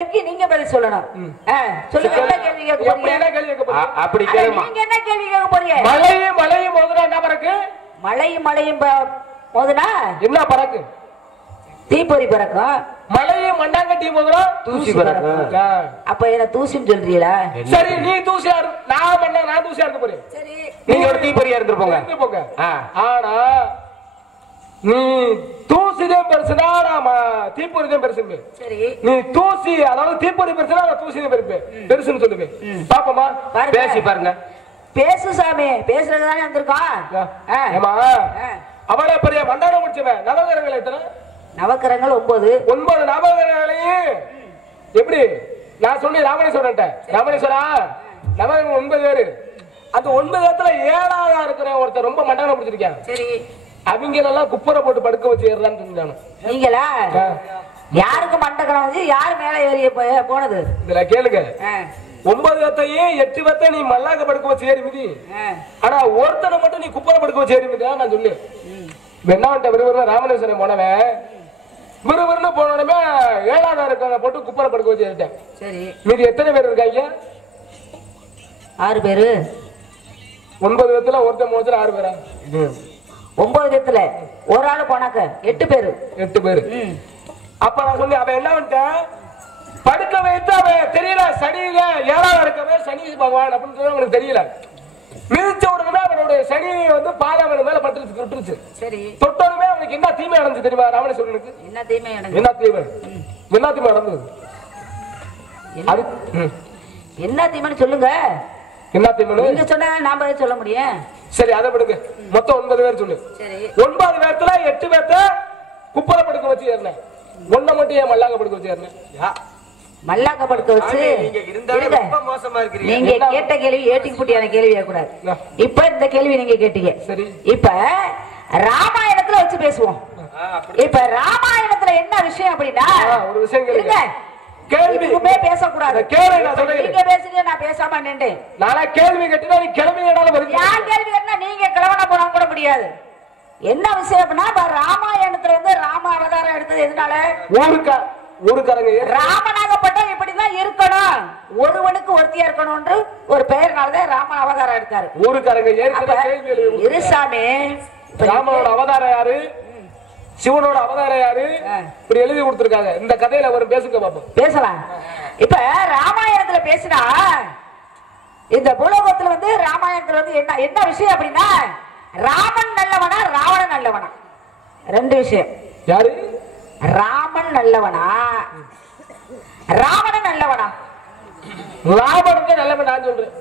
நீங்க பதில் சொல்லணும். சொல்லுங்க, என்ன கேள்வி கேட்க போறீங்க? அப்படி கேளுமா. நீங்க என்ன கேள்வி கேட்க போறீங்க? மலையும் மோதுனா என்ன பறக்கு? மலையும் மோதுனா என்ன பறக்கு? தீப்பொறி பறக்கும். மலையும் மண்ணாங்கட்டி மோதுனா தூசி பறக்கும். அப்ப என்ன தூசின்னு சொல்றீங்களா? சரி, நீ தூசியா இரு, நான் தூசியா இருக்க போறேன். சரி, நீங்க ஒரு தீப்பொறியா இருந்து போங்க. ஆனா நீ தூசிதான் பெருசுனா தீப்பொறிதான் பெருசு. சரி, நீ தூசி, அதாவது தீப்பொறி பெருசுனா தூசிதான் பெருசுன்னு சொல்லுவேன். பாப்போமா, பேசி பாருங்க. பேசு சாமி, பேசுறதுதானே வந்திருக்கோம். அவளை பெரிய மண்டான முடிச்சவன். நவகிரகங்கள் எத்தனை? நவகிரகங்கள் 9 நவகிரகங்களையும் எப்படி நான் சொன்னேன். ராமணேஸ்வரா நவகிரகம் 9 பேரு. அந்த 9 இடத்துல 7ஆவதா இருக்கிற ஒருத்தர் ரொம்ப மண்டான முடிச்சிருக்கேன். சரி, அவங்க எல்லாம் குப்பரை போட்டு படுக்க வச்சு ஏறலான்னு சொன்னானு. நீங்களா? யாருக்கு மண்டகரம் வந்து யாரு மேல ஏறி போனது? இதுல கேளுங்க. 9 வத்தையும் 8 வத்தை நீ மல்லாக்க படுக்க வச்சு ஏறி மிதி. ஆனா ஒருத்தனை மட்டும் நீ குப்பரை படுக்க வச்சு ஏறி மிதியா நான் சொல்லு. என்ன விறுவிறு ராமணேஸ்வரன் போனவன் விறுவிறுன்னு போனோடனே 7ஆவதா இருக்க போட்டு குப்பரை படுக்க வச்சு ஏறிட்டேன். சரி, மீதி எத்தனை பேர் இருக்காங்க? 6 பேரு. 9 வத்துல ஒருத்தன் மோதிர 6 பேரா? 9 இடத்துல ஒரு ஆளு போனாக்க 8 பேரு. 8 பேரு. அப்ப நான் சொன்னேன், அவன் என்ன பண்ணிட்டான், படுக்க வைத்து அவன் தெரியல சனியில 7ஆவதா இருக்கவே சனி பகவான் அப்படின்னு அவனுக்கு தெரியல. மிதிச்ச உடனே அவனுடைய சனி வந்து பாதாம மேல பட்டுருச்சு. சரி, தொட்டோடனே அவனுக்கு என்ன தீமை அடைஞ்சு தெரியுமா ராமணேஸ்வரனுக்கு? என்ன தீமை நடந்தது? என்ன தீமைன்னு சொல்லுங்க. என்ன தீமை நீங்க சொன்னா நான் பதில் சொல்ல முடியும். சரி, அதை விடுங்க. மொத்தம் 9 பேர் சொல்லு. சரி, 9 பேர்த்துல 8 பேர்த்த குப்பரை படுக்க வச்சு ஏறினேன். ஒன்ன மட்டும் ஏன் மல்லாக்க படுக்க வச்சு ஏறினேன்? மல்லாக்க படுக்க வச்சு நீங்க கேட்ட கேள்வி ஏட்டிக்கு புட்டியான கேள்வி கேட்கக்கூடாது. இப்ப இந்த கேள்வி நீங்க கேட்டீங்க. சரி, இப்ப ராமாயணத்துல வச்சு பேசுவோம். இப்ப ராமாயணத்துல என்ன விஷயம் அப்படின்னா, ஒரு விஷயம் கேளுங்க. கேள்விக்குமே பேசக்கூடாது. நீங்க பேசுங்க, நான் பேசாம நின்றேன். நாளா கேள்வி கேட்டா நீ கிளம்பி யார் கேள்வி கேட்டா நீங்க கிளவன போனா கூட முடியாது. என்ன விஷயம் அப்படின்னா, ராமாயணத்துல வந்து ராம அவதாரம் எடுத்தது எதனால? ஊருக்காரங்க ராமனாகப்பட்ட இப்படிதான் இருக்கணும், ஒருவனுக்கு ஒருத்தியா இருக்கணும்னு ஒரு பெயர்னாலதான் ராம அவதாரம் எடுத்தாரு. ஊருக்காரங்க இருசாமி. ராமனோட அவதாரம் யாரு, சிவனோட அவதாரம் யாரு, இப்படி எழுதி கொடுத்திருக்காங்க. இந்த கதையில ஒரு பேசுங்க பாப்போம். பேசலாம். இப்ப ராமாயணத்துல பேசினா, இந்த பூலோகத்துல வந்து ராமாயணத்துல வந்து என்ன விஷயம் அப்படின்னா, ராமன் நல்லவனா ராவணன் நல்லவனா? 2 விஷயம். யாரு? ராமன் நல்லவனா ராவணன் நல்லவனா? ராவணன் நல்லவன் நான் சொல்றேன்.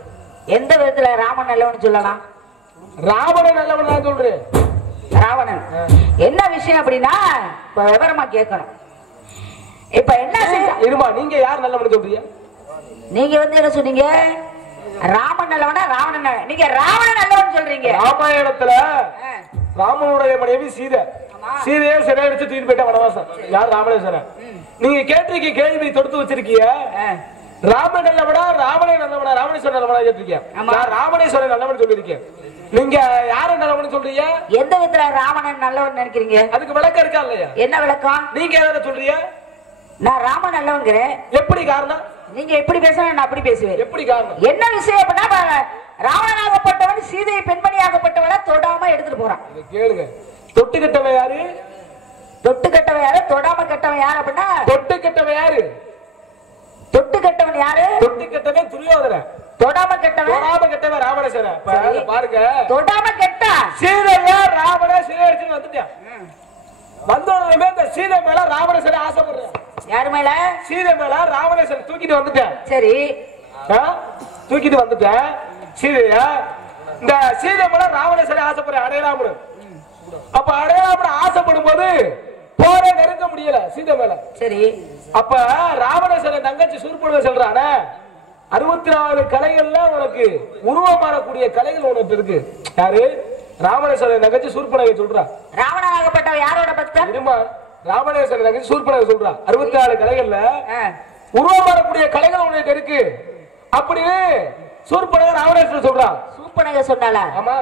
எந்த விதத்துல ராமன் நல்லவன் சொல்லலாம்? ராவணன் நல்லவன் நான் சொல்றேன். ராவணன் என்ன விஷயம் அப்படின்னா, விவரமா கேட்கணும். இப்ப என்ன இருமா, நீங்க யார் நல்லவன் சொல்றீங்க? நீங்க வந்து என்ன சொன்னீங்க? ராமன் நல்லவனா ராவணன்? நீங்க ராவணன் நல்லவன் சொல்றீங்க. ராமாயணத்துல ராமனுடைய மனைவி சீதையை சிறையடிச்சு தூக்கிட்டு போயிட்ட வனவாசம். யார்? ராமணேஸ்வரன். நீங்க கேட்டிருக்கீங்க, கேள்வி தொடுத்து வச்சிருக்கீங்க. ராமன் நல்லவனா ராவணன் நல்லவனா? ராமணேஸ்வரன் நல்லவனா கேட்டிருக்கீங்க. நான் ராமணேஸ்வரன் நல்லவன் சொல்லியிருக்கேன். நீங்க யார நல்லவன் சொல்றீங்க? எந்த விதத்துல ராவணன் நல்லவன் நினைக்கிறீங்க? அதுக்கு விளக்கம் இருக்கா இல்லையா? என்ன விளக்கம்? நீங்க எதை சொல்றீங்க? நான் ராமன் நல்லவங்கிறேன். எப்படி காரணம்? நீங்க எப்படி பேசுறேன், நான் அப்படி பேசுவேன். எப்படி காரணம்? என்ன விஷயம் அப்படின்னா, ராவணனாகப்பட்டவன் சீதை பெண்மணியாகப்பட்டவளை தொடாம எடுத்துட்டு போறான். கேளுங்க. தொட்டு கட்டவன் யாரு? தொட்டு கட்டவன் யாரு? தொடாம கட்டவன் யாரு அப்படின்னா? தொட்டு கட்டவன் யாரு? தொட்டு கட்டவன் யாரு? தொட்டு கட்டவன் துரியோதனன். தொடாம கட்டவன் ராவணேஸ்வரன். பாருங்க, தொடாம கெட்டா சீதைய ராவண சிறையடிச்சு வந்துட்டான். வந்தோடனே இந்த சீதை மேல ராவணேஸ்வரன் ஆசைப்படுறான். யாரு மேல? சீதை மேல ராவணேஸ்வரன் தூக்கிட்டு வந்துட்டேன். சரி, தூக்கிட்டு வந்துட்டேன் சீதைய. இந்த சீதை மேல ராவணேஸ்வரன் ஆசைப்படுற அடையலாம்னு. அப்ப அடையலாம்னு ஆசைப்படும் போது போற நெருங்க முடியல சீதை மேல. சரி, அப்ப ராவணேஸ்வரன் தங்கச்சி சூர்பனக சொல்றானே, 64 கலைகள்ல உனக்கு உருவம் மாறக்கூடிய கலைகள் உனக்கு இருக்கு. யாரு? ராவணேஸ்வரன் தங்கச்சி சூர்பனகை சொல்றா. ராவணனாகப்பட்டவன் யாரோட பக்தன்? ராவணேஸ்வரன் தங்கச்சி சூர்பனகை சொல்றா. 64 கலைகள்ல உருவம் மாறக்கூடிய கலைகள் உனக்கு இருக்கு அப்படின்னு சூர்பனக ராவணேஸ்வரன் சொல்றா. சூர்பனக சொன்னால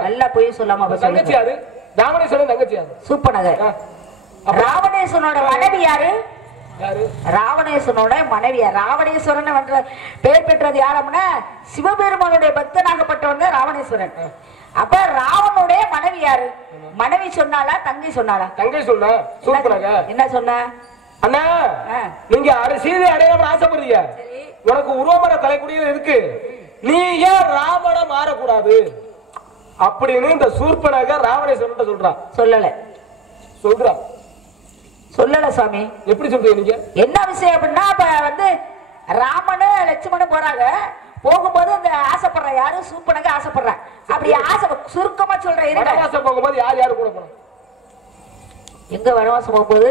நல்லா போய் சொல்லாம தங்கச்சி யாரு? ராவணேஸ்வரன் தங்கச்சி யாரு? சூர்பனக. ராவணேஸ்வரனோட மனைவி யாரு? ராவணேஸ்வரனோட மனைவியா. ராவணேஸ்வரன் பேர் பெற்றது யாருன்னா சிவபெருமானுடைய பக்தனாகப்பட்டவன் ராவணேஸ்வரன். அப்ப ராவனுடைய மனைவி யாரு? மனைவி சொன்னாலா தங்கை சொன்னாலா? தங்கை சொன்னா. என்ன சொன்ன? அண்ணா நீங்க சீதை அடையாம ஆசைப்படுறீங்க, உனக்கு உருவமர கலைக்கூடியது இருக்கு, நீ ஏன் ராவண மாறக்கூடாது அப்படின்னு இந்த சூர்பனக ராவணேஸ்வரன் சொல்றான். சொல்லல சாமி. எப்படி சொல்றீங்க நீங்க? என்ன விஷயம் அப்படின்னா இப்ப ராமனும் லட்சுமணும் போறாங்க. போகும்போது அந்த ஆசைப்படுற யாரு? சூர்பனக ஆசைப்படுறான். அப்படி ஆசை சுருக்கமா சொல்றேன். வனவாசம் போகும்போது யார் யாரு கூட போனோம்? எங்க வனவாசம் போகும்போது?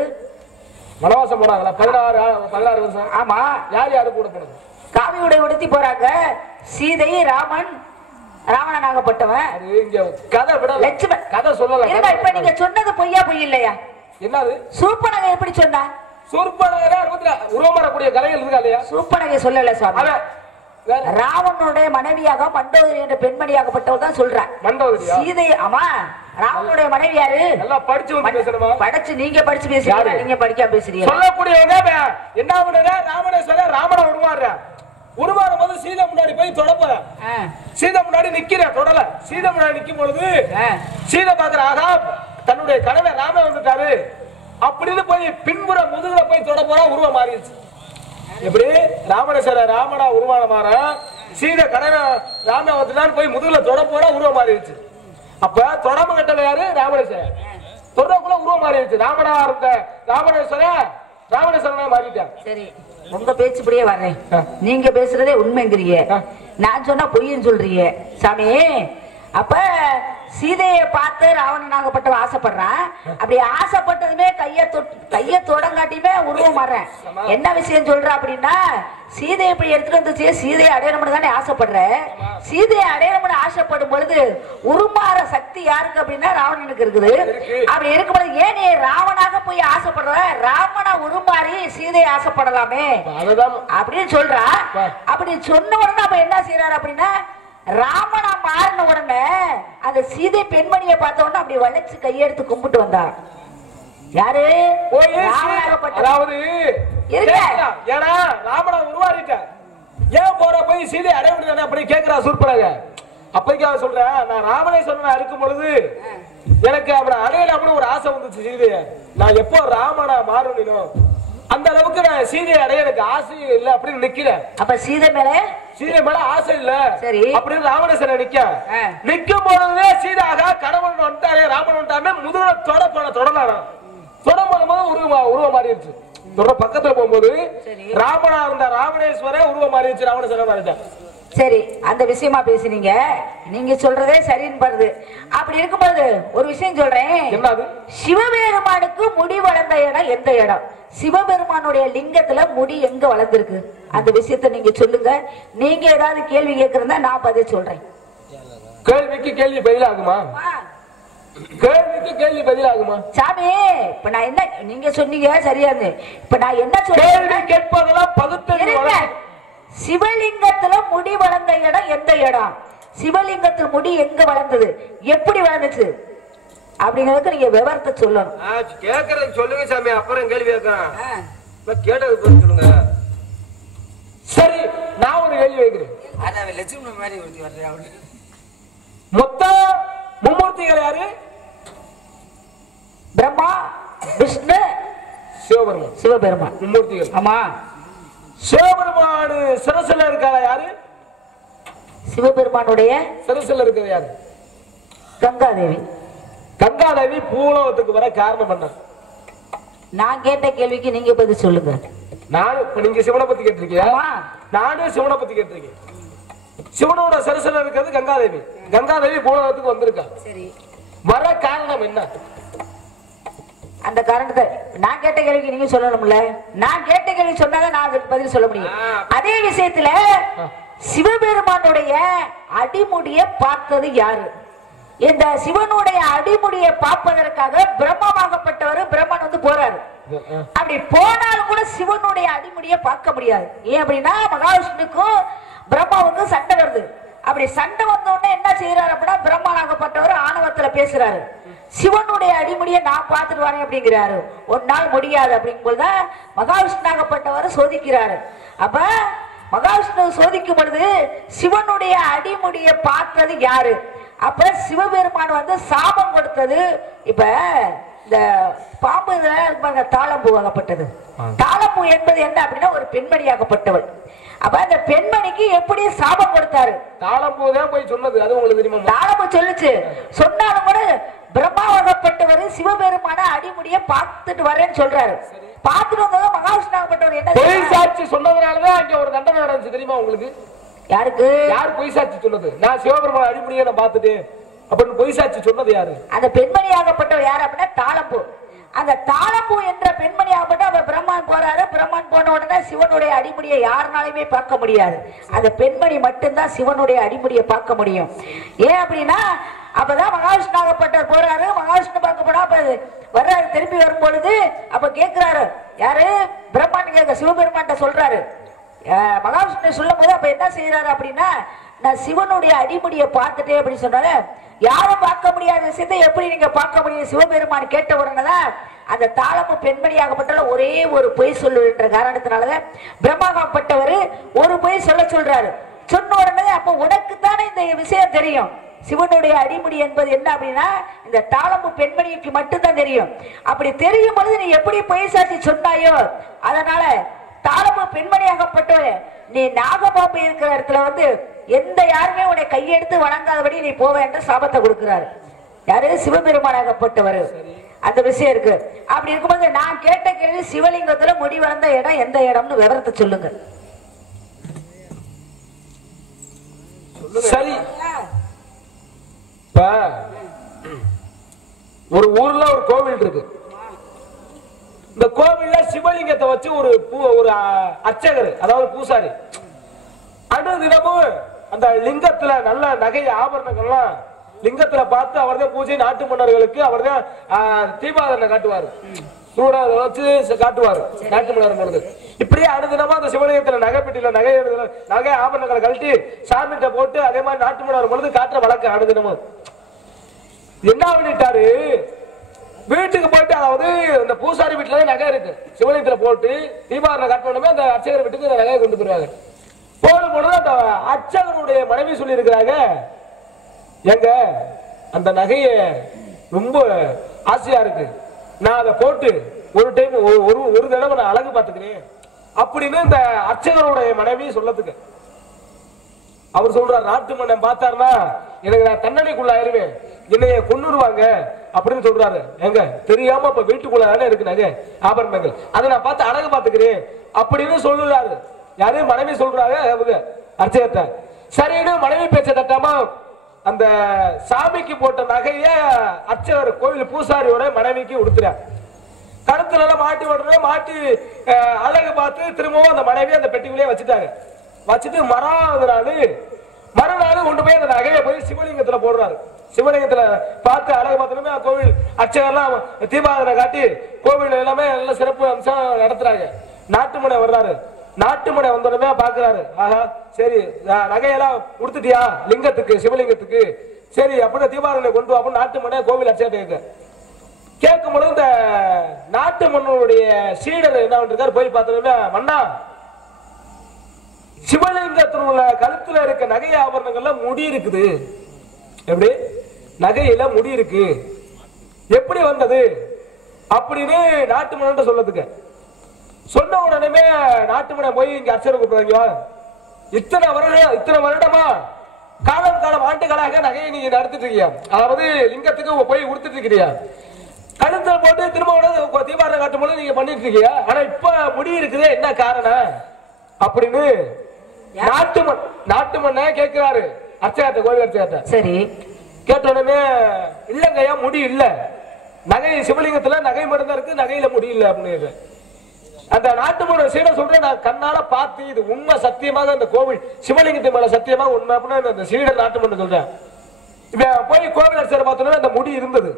வனவாசம் போனாங்களா? 16 வருஷம். ஆமா. யார் யாரு கூட போனது? காவி உடை உடுத்தி போறாங்க. சீதை, ராமன், ராவணனாகப்பட்டவன். கதை விட லட்சுமணன் கதை சொல்லல. இப்ப நீங்க சொன்னது பொய்யா பொய் இல்லையா? என்னது? சூர்பனகை எப்படி சொன்னா? சூர்பனகை உருவமரக்கூடிய கதைகள் இருக்கா இல்லையா? சூர்பனகை சொல்லல சுவாமி. ராவனுடைய மனைவியாக மண்டோதரி என்ற பெண்மணியாகப்பட்டவள் தான் சொல்றான். சீதை. ஆமா. ராவனுடைய மனைவி யாரு? நல்லா படிச்சு நீங்க படிச்சு பேசுறீங்க, நீங்க படிக்காம பேசுறீங்க. சொல்லக்கூடியவங்க என்ன பண்ணுற? ராவணேஸ்வரர் ராமனை உருவாரும் போது சீதை முன்னாடி போய் தொடப்ப, சீதை முன்னாடி நிக்கிறேன் தொடல. சீதை முன்னாடி நிக்கும் பொழுது சீதை பாக்குற ஆகா தன்னுடைய கணவன் ராம வந்துட்டாரு அப்படின்னு போய் பின்புற முதுகுல போய் தொட போறா. உருவம் மாறிடுச்சு. எப்படி? ராமணேஸ்வரர் ராமனா உருவான மாற சீதை கணவன் ராம வந்துட்டான்னு போய் முதுகுல தொட போறா. உருவம் மாறிடுச்சு. அப்ப தொடம கட்டல யாரு? ராமணேஸ்வரர். தொடக்குள்ள உருவம் மாறிடுச்சு. ராமனா இருந்த ராவணேஸ்வரனா மாறிட்டான். சரி, உங்க பேச்சுப்படியே வர்றேன். நீங்க பேசுறதே உண்மைங்கிறீங்க, நான் சொன்னா பொய்ன்னு சொல்றீங்க சாமி. அப்ப சீதையை பார்த்து ராவணனாகப்பட்டவன் ஆசைப்படுறான். அப்படி ஆசைப்பட்டதுமே கைய தொடங்காட்டியுமே உருவம் மாறேன். என்ன விஷயம் சொல்ற அப்படின்னா சீதையை இப்படி எடுத்துட்டு வந்துச்சு. சீதையை அடையணும்னு தானே ஆசைப்படுற. சீதையை அடையணும்னு ஆசைப்படும் பொழுது உருமாற சக்தி யாருக்கு அப்படின்னா ராவணனுக்கு இருக்குது. அப்படி இருக்கும்போது ஏன் நீ ராவணாக போய் ஆசைப்படுற? ராமனா உருமாறி சீதையை ஆசைப்படலாமே அப்படின்னு சொல்றா. அப்படி சொன்ன உடனே அப்ப என்ன செய்யறாரு அப்படின்னா ராமனா மாறின உடனே அந்த சீதை பெண்மணியை பார்த்த உடனே அப்படி வளைச்சு கையெடுத்து கும்பிட்டு வந்தார். யாரு? அதாவது ஏன்னா ராமனா உருவாரிட்டார். ஏன் போற போய் சீதை அடைய முடியாது அப்படி கேட்கிறா சூர்பனக. அப்பைக்காக சொல்றேன், நான் ராமணேஸ்வரனா இருக்கும் பொழுது எனக்கு அவனை அடையலாம்னு ஒரு ஆசை வந்துச்சு. சீதைய நான் எப்போ ராமனா மாறணும் அந்த அளவுக்கு நான் சீதையை அடைய எனக்கு ஆசையே இல்லை அப்படின்னு நிக்கிறேன். அப்ப சீதை மேல ஆசை இல்ல அப்படின்னு ராவணேஸ்வரன் நிக்கும் பொழுதே சீதாக கடவுள் வந்துட்டாரே ராமன் வந்துட்டாருன்னு முதுகுல தொடலாம். தொடரும் போது உருவம் மாறிடுச்சு. பக்கத்துல போகும்போது ராமனா இருந்த ராவணேஸ்வரன் உருவம் மாறிடுச்சு. ராவணேஸ்வரன் மாறிட்டான். சரி, அந்த விஷயமா பேசுறீங்க. நீங்க சொல்றதே சரின்னு படுது. அப்படி இருக்கும்போது ஒரு விஷயம் சொல்றேன். சிவபெருமானுக்கு முடி வளர்ந்த இடம் எந்த இடம்? சிவபெருமானுடைய லிங்கத்துல முடி எங்க வளர்ந்துருக்கு? அந்த விஷயத்தை நீங்க சொல்லுங்க. நீங்க ஏதாவது கேள்வி கேட்கறதா நான் பதில் சொல்றேன். கேள்விக்கு கேள்வி பதிலாகுமா? கேள்விக்கு கேள்வி பதிலாகுமா சாமி? இப்ப நான் என்ன நீங்க சொன்னீங்க சரியாது. இப்ப நான் என்ன சொல்றேன்? கேட்பதெல்லாம் பகுத்தறிவு. சிவலிங்கத்துல முடி வளர்ந்த இடம் எந்த இடம்? சிவலிங்கத்துல முடி எங்க வளர்ந்தது? எப்படி வளர்ந்துச்சு அப்படிங்கிறதுக்கு நீங்க விவரத்தை சொல்லணும். கேட்கறது சொல்லுங்க சாமி, அப்புறம் கேள்வி கேட்டது சொல்லுங்க. சரி, நான் ஒரு கேள்வி வைக்கிறேன். மொத்த மும்மூர்த்திகள் யாரு? பிரம்மா, விஷ்ணு, சிவபெருமான். சிவபெருமான் மும்மூர்த்திகள். ஆமா. சிவபெருமானு சிரசுல இருக்காரா யாரு? சிவபெருமானுடைய சிரசுல இருக்கிற யாரு? கங்காதேவி. கங்காதேவி பூலோகத்துக்கு வர காரணம் என்ன? நான் கேட்ட கேள்விக்கு நீங்க பதில் சொல்லுங்க. நான் இப்ப நீங்க சிவனை பத்தி கேட்டிருக்கீங்க, நானும் சிவனை பத்தி கேட்டிருக்கேன். சிவனோட சிரசுல இருக்கிறது கங்காதேவி. கங்காதேவி பூலோகத்துக்கு வந்திருக்கா. சரி, வர காரணம் என்ன? அந்த காரணத்தை நான் கேட்ட கேள்விக்கு நீங்க சொல்லணும்ல. நான் கேட்ட கேள்வி சொன்னாதான் நான் அதுக்கு பதில் சொல்ல முடியும். அதே விஷயத்துல சிவபெருமானுடைய அடிமுடிய பார்த்தது யாரு? இந்த சிவனுடைய அடிமுடியை பார்ப்பதற்காக பிரம்மமாகப்பட்டவர் பிரம்மன் வந்து போறாரு. அப்படி போனாலும் கூட சிவனுடைய அடிமுடியை பார்க்க முடியாது. ஏன் அப்படின்னா மகாவிஷ்ணுக்கும் பிரம்மாவுக்கும் சண்டை வருது. அப்படி சண்டை வந்த உடனே என்ன செய்யறாரு அப்படின்னா பிரம்மனாகப்பட்டவர் ஆணவத்துல பேசுறாரு. சிவனுடைய அடிமுடியை நான் பார்த்துட்டு வரேன் அப்படிங்கிறாரு. ஒரு நாள் முடியாது அப்படிங்கும்போதுதான் மகாவிஷ்ணுவாகப்பட்டவர் சோதிக்கிறாரு. அப்ப மகாவிஷ்ணு சோதிக்கும் பொழுது சிவனுடைய அடிமுடியை பார்த்தது யாரு? அப்ப சிவபெருமான் வந்து சாபம் கொடுத்தது. இப்ப இந்த பாம்பு தாளம்பூ ஆகப்பட்டது. தாளம்பூ என்பது என்ன அப்படின்னா ஒரு பெண்மணியாகப்பட்டவள். அப்ப அந்த பெண்மணிக்கு எப்படி சாபம் கொடுத்தாரு? தாளம்பூ தான் போய் சொன்னது. அது உங்களுக்கு தெரியுமா? தாளம்பூ சொல்லுச்சு. சொன்னாலும் கூட பிரம்மாவாகப்பட்டவர் சிவபெருமான அடிமுடியை பார்த்துட்டு வரேன்னு சொல்றாரு. பார்த்துட்டு வந்ததும் மகாவிஷ்ணுவாகப்பட்டவர் என்ன பொய் சாட்சி சொன்னதுனாலதான் அங்க ஒரு தண்டனை நடந்துச்சு தெரியுமா உங்களுக்கு? யாருக்கு? யார் பொய் சாட்சி சொன்னது? நான் சிவபெருமான அடிமுடியை நான் பார்த்துட்டேன் அப்படின்னு பொய் சாட்சி சொன்னது யாரு? அந்த பெண்மணியாகப்பட்டவர் யாரு அப்படின்னா தாளம்பூ. அந்த தாளம்பூ என்ற பெண்மணியாகப்பட்ட அவர் பிரம்மான் போறாரு. பிரம்மான் போன உடனே சிவனுடைய அடிமுடியை யாருனாலுமே பார்க்க முடியாது. அந்த பெண்மணி மட்டும்தான் சிவனுடைய அடிமுடியை பார்க்க முடியும். ஏன் அப்படின்னா அப்பதான் மகாவிஷ்ணுவாகப்பட்டவர் போறாரு. மகாவிஷ்ணு பார்க்க போனா அப்ப வர்றாரு. திரும்பி வரும் பொழுது அப்ப கேட்கிறாரு யாரு? பிரம்மான் கேட்க சிவபெருமான் சொல்றாரு. மகாவிஷ்ணு சொல்லும் போது அப்ப என்ன செய்யறாரு அப்படின்னா நான் சிவனுடைய அடிமுடியை பார்த்துட்டேன் அப்படின்னு சொன்னால யாரும் பார்க்க முடியாத விஷயத்தை எப்படி நீங்க பார்க்க முடியும்? சிவபெருமான் கேட்ட உடனேதான் அந்த தாளம்பூ பெண்மணியாகப்பட்டால ஒரே ஒரு பொய் சொல்லுன்ற காரணத்தினாலதான் பிரம்மாகப்பட்டவர் ஒரு பொய் சொல்றாரு. சொன்ன உடனே அப்ப உனக்கு தானே இந்த விஷயம் தெரியும். சிவனுடைய அடிமுடி என்பது என்ன அப்படின்னா இந்த தாளம்பூ பெண்மணிக்கு மட்டும்தான் தெரியும். அப்படி தெரியும் பொழுது நீ எப்படி பொய் சாட்சி சொன்னாயோ அதனால தாளம்பூ பெண்மணியாகப்பட்டவள் நீ நாகபாம்பு இருக்கிற இடத்துல வந்து எந்த யாருமே உன்னை கையெடுத்து வணங்காதபடி நீ போவ என்று சாபத்தை கொடுக்கிறாரு. யாரு? சிவபெருமானாகப்பட்டவர். அந்த விஷயம் இருக்கு. அப்படி இருக்கும்போது நான் கேட்ட கேள்வி சிவலிங்கத்துல முடி வளர்ந்த இடம் எந்த இடம்னு விவரத்தை சொல்லுங்க. சரி, ஒரு ஊர்ல ஒரு கோவில் இருக்கு. இந்த கோவில்ல சிவலிங்கத்தை வச்சு ஒரு அர்ச்சகர் அதாவது பூசாரி அனுதினமும் அந்த லிங்கத்துல நல்ல நகை ஆபரணங்கள்லாம் லிங்கத்துல பார்த்து அவர் தான் பூஜை நாட்டு மன்னர்களுக்கு அவர் தான் தீபாவளி காட்டுவாரு. சூட வச்சு காட்டுவாரு நாட்டு மன்னர் பொழுது. இப்படியே அனுதினமா அந்த சிவலிங்கத்துல நகை பெட்டியில நகை ஆபரணங்களை கழட்டி சாமிட்ட போட்டு அதே மாதிரி நாட்டு மன்னர் பொழுது காட்டுற வழக்கம் அனுதினமும். என்ன பண்ணிட்டாரு? வீட்டுக்கு போயிட்டு அதாவது இந்த பூசாரி வீட்டுல நகை இருக்கு சிவலிங்கத்துல போட்டு தீபாவளி காட்டணுமே அந்த அர்ச்சகர் வீட்டுக்கு இந்த நகையை கொண்டு போயிருவாங்க. போடும்பொழுது அந்த அர்ச்சகருடைய மனைவி சொல்லி இருக்கிறாங்க எங்க அந்த நகைய ரொம்ப ஆசையா இருக்கு, நான் அதை போட்டு ஒரு டைம் ஒரு தடவை நான் அழகு பார்த்துக்கிறேன் அப்படின்னு இந்த அர்ச்சகருடைய மனைவி சொல்லத்துக்கு அவர் சொல்றார். நாட்டு மன்னன் பார்த்தாருன்னா எனக்கு நான் தண்டனைக்குள்ள ஆயிருவேன், என்னைய கொன்னுருவாங்க அப்படின்னு சொல்றாரு. எங்க தெரியாம இப்ப வீட்டுக்குள்ள தானே இருக்கு நகை ஆபரணங்கள், அதை நான் பார்த்து அழகு பார்த்துக்கிறேன் அப்படின்னு சொல்லுறாரு. யாரு? மனைவி சொல்றாங்க அவங்க அர்ச்சகர்ட்ட. சரின்னு மனைவி பேச்ச தட்டாம அந்த சாமிக்கு போட்ட நகைய அர்ச்சகர் கோவில் பூசாரியோட மனைவிக்கு உடுத்துறார். கழுத்துல மாட்டி விடுற மாட்டி அழகு பார்த்து திரும்பவும் அந்த மனைவி அந்த பெட்டிக்குள்ளேயே வச்சுட்டாங்க. வச்சுட்டு மறுநாள் கொண்டு போய் அந்த நகையை போய் சிவலிங்கத்துல போடுறாரு. சிவலிங்கத்துல பார்த்து அழகு பார்த்தோமே கோவில் அர்ச்சகர்லாம் தீபாவளி காட்டி கோவில் எல்லாமே நல்ல சிறப்பு அம்சம் நடத்துறாங்க. நாட்டுமனை வர்றாரு. நாட்டுமனை வந்தோடனே பாக்குறாரு. ஆஹா சரி நகையெல்லாம் உடுத்துட்டியா லிங்கத்துக்கு சிவலிங்கத்துக்கு, சரி அப்படின்னா தீபாவளி கொண்டு அப்படின்னு நாட்டுமனை கோவில் அர்ச்சகர்ட்ட கேட்கும் பொழுது இந்த நாட்டு மன்னனுடைய சீடர் என்ன பண்ணிருக்காரு? போய் பார்த்தோம்னா மன்னா சிவலிங்கத்தில் உள்ள கழுத்துல இருக்க நகை ஆபரணங்கள்ல முடி இருக்குது. எப்படி? நகையில முடி இருக்கு, எப்படி வந்தது அப்படின்னு நாட்டு மன்னன் சொல்லதுக்கு சொன்ன உடனே நாட்டு மன்னன் போய் இங்க அர்ச்சனை கூப்பிடுறாங்க. இத்தனை வருடமா காலம் ஆண்டுகளாக நகையை நீங்க நடத்திட்டு இருக்கியா, அதாவது லிங்கத்துக்கு போய் கொடுத்துட்டு இருக்கிறியா, கழுத்துல போட்டு திரும்ப தீபாவளி காட்டும் போது நீங்க பண்ணிட்டு இருக்கியா, ஆனா இப்ப முடி இருக்குது என்ன காரணம் அப்படின்னு நாட்டு மன்ன கேட்கிறாரு அர்ச்சகத்தை கோவில் அர்ச்சகத்தை. சரி கேட்ட உடனே இல்லங்கய்யா முடி இல்ல, நகை சிவலிங்கத்துல நகை மட்டும்தான் இருக்கு, நகையில முடி இல்ல அப்படின்னு அந்த நாட்டு மன்ன சீட சொல்றேன். நான் கண்ணால பார்த்து இது உண்மை சத்தியமாக அந்த கோவில் சிவலிங்கத்து மேல சத்தியமாக உண்மை அப்படின்னு அந்த சீடர் நாட்டு மன்ன சொல்றேன். இப்ப போய் கோவில் அர்ச்சகரை பார்த்தோன்னா அந்த முடி இருந்தது.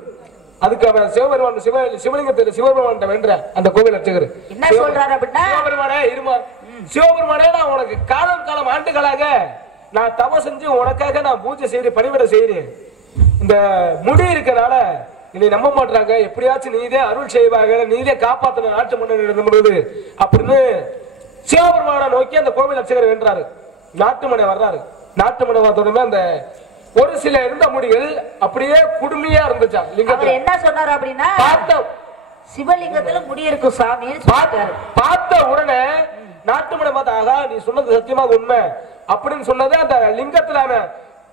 அதுக்கு அவன் சிவபெருமான் சிவலிங்கத்துல சிவபெருமான் வென்ற அந்த கோவில் அர்ச்சகர் என்ன சொல்றாரு அப்படின்னா, சிவபெருமானே இருமா சிவபெருமானே நான் உனக்கு காலம் ஆண்டுகளாக நான் தவம் செஞ்சு உனக்காக நான் பூஜை செய்யறேன் பணிவிட செய்யறேன், இந்த முடி இருக்கனால நீ நம்ப மாட்டாங்க, எப்படியாச்சும் நீதே அருள் செய்வாங்க, நீதே காப்பாத்தின நாட்டு மன்னன் அப்படின்னு சிவபெருமான நோக்கி அந்த கோவில் அர்ச்சகர் வென்றாரு. நாட்டு மனை வர்றாரு. நாட்டு மனை பார்த்தோடனே அந்த ஒரு சில இருந்த முடிகள் அப்படியே குடுமையா இருந்துச்சா. லிங்கத்துல என்ன சொன்னாரு அப்படின்னா, சிவலிங்கத்துல முடி இருக்கும் சாமி பார்த்த உடனே நாட்டு மனை பார்த்தா நீ சொன்னது சத்தியமாக உண்மை அப்படின்னு சொன்னது அந்த லிங்கத்துல